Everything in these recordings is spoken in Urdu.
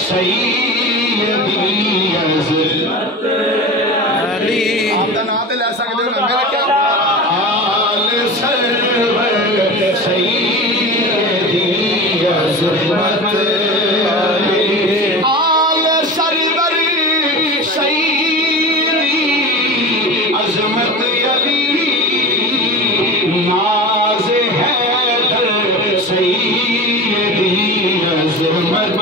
سیدی عظمت علی آپ کا نام تو لے سکتے ہو میرا کیا آل سرور سیدی عظمت علی آل سرور سیدی عظمت علی ناز حیدر سیدی عظمت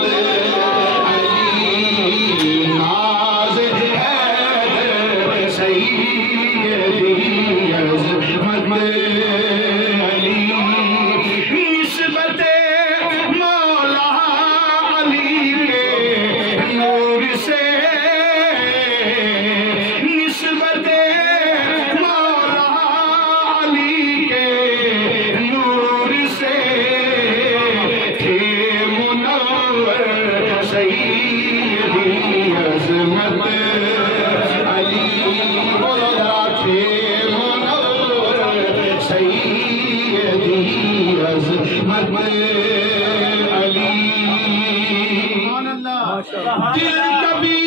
دل کبھی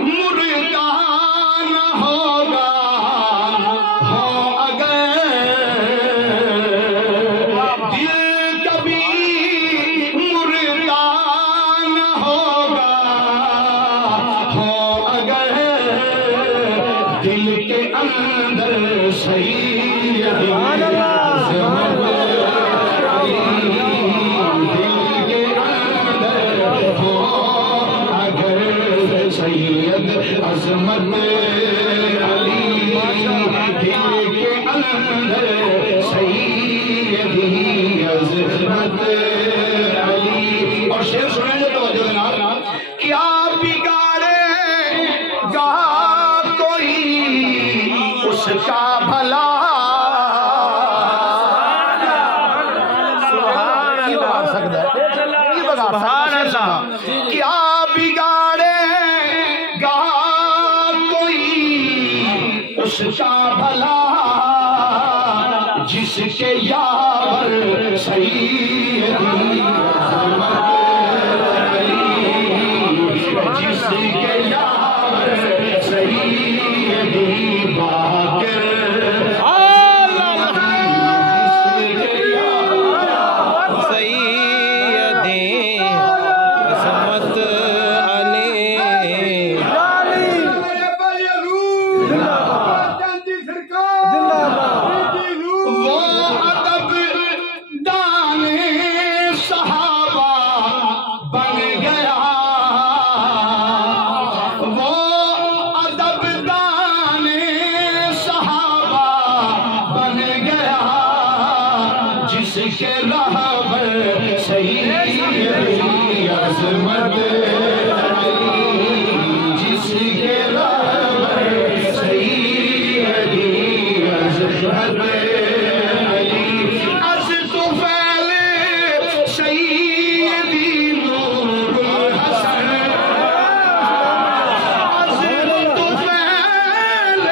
مردہ نہ ہوگا ہو اگر دل کبھی مردہ نہ ہوگا ہو اگر دل کے اندر سیدی عظمت سید عظمت علی دل کے اندر سیدی عظمت علی اور شعر سنیں جو توجہ دینا کیا بگاڑے گا کوئی اس کا بھلا سبحان اللہ کیا بگاڑے گا کوئی اس کا بھلا جس کے یاور سیدی عظمت علی جس کے یاور سیدی باقر جس کے رہبر سیدی عظمت علی جس کے رہبر سیدی عظمت علی از طفیل سیدی نور الحسن از طفیل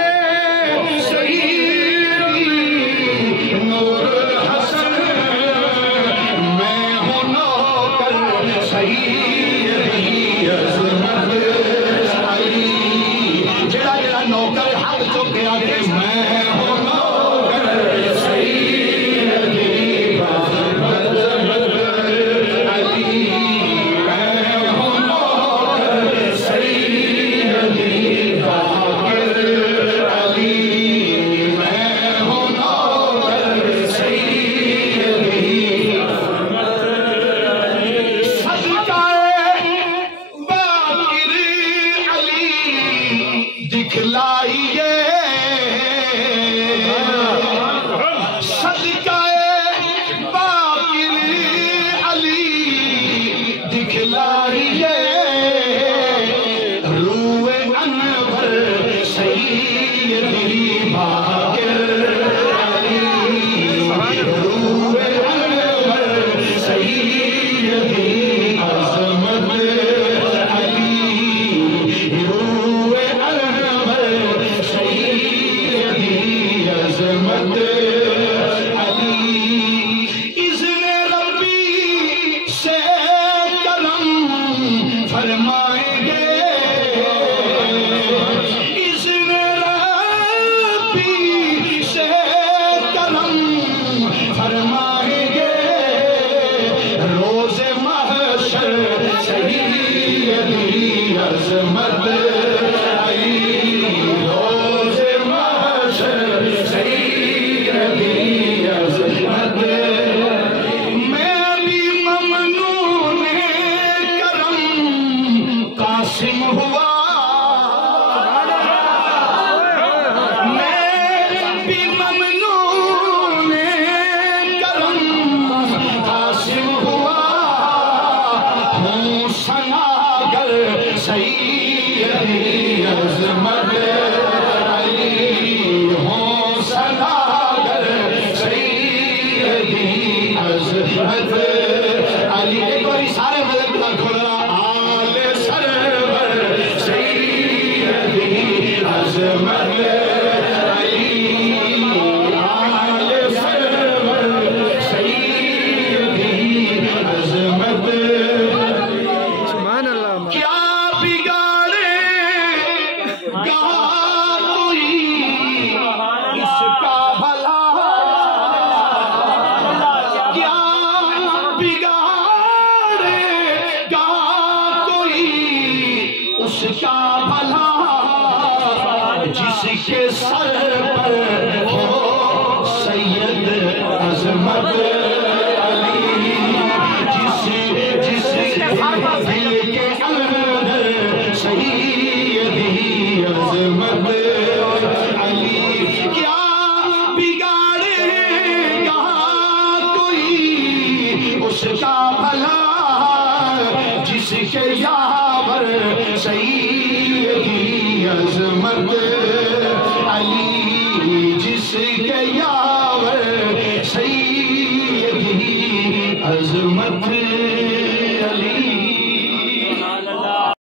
سیدی نور الحسن سیدی عظمت علی جڑا جڑا نوکر ہاتھ چکیا کہ میں ہوں نوکر سیدی عظمت علی میں ہوں نوکر سیدی باقر علی میں ہوں نوکر سیدی دکھلائیے صدقہ باقر علی دکھلائیے روح انور سیدی باقر علی روح انور سیدی عظمت علی عظمت علی اذن ربی سے کرم فرمائیں گے اذن ربی سے کرم فرمائیں گے روز محشر سیدی عظمت آئی روز محشر سیدی عظمت میں بھی ممنون کرم قاسم ہوا میں بھی ممنون کرم قاسم ہوا ہوں سناگر سیدی عظمت علی ہوں سناگر سیدی عظمت علی ایک باری سارے مدد بلا کھولا آل سرور سیدی عظمت علی آل سرور سیدی عظمت سبحان اللہ کیا بگاڑے گا کوئی اس کا بھلا کیا بگاڑے گا کوئی اس کا بھلا جس کے سر پر ہو سید عظمت علی جس دل کے اندر سیدی عظمت علی کیا بگاڑے گا کوئی اس کا بھلا جس کے یاور سیدی عظمت علی جس کے یاور سیدی عظمت